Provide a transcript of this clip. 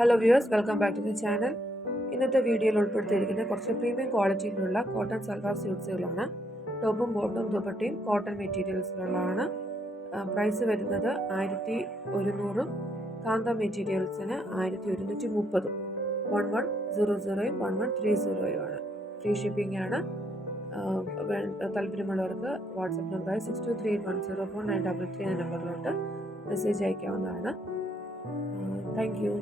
Hello viewers, welcome back to the channel. ഇന്നത്തെ വീഡിയോയിൽ ഉൾപ്പെടുത്തിയിരിക്കുന്ന കുറച്ച് പ്രീമിയം ക്വാളിറ്റിയിലുള്ള കോട്ടൺ സൽവാർ സ്യൂട്ട്സുകളാണ്. ടോപ്പും ബോട്ടും ദുപ്പട്ടയും കോട്ടൺ മെറ്റീരിയൽസിലുള്ളതാണ്. പ്രൈസ് വരുന്നത് 1100 കാന്ത മെറ്റീരിയൽസിന് 1130. 1100 1130 ആണ്. ഫ്രീ ഷിപ്പിംഗ് ആണ്. താല്പര്യമുള്ളവർക്ക് വാട്സപ്പ് നമ്പർ 6238104933 എന്ന നമ്പറിലോട്ട് മെസ്സേജ് അയക്കാവുന്നതാണ്. Thank you.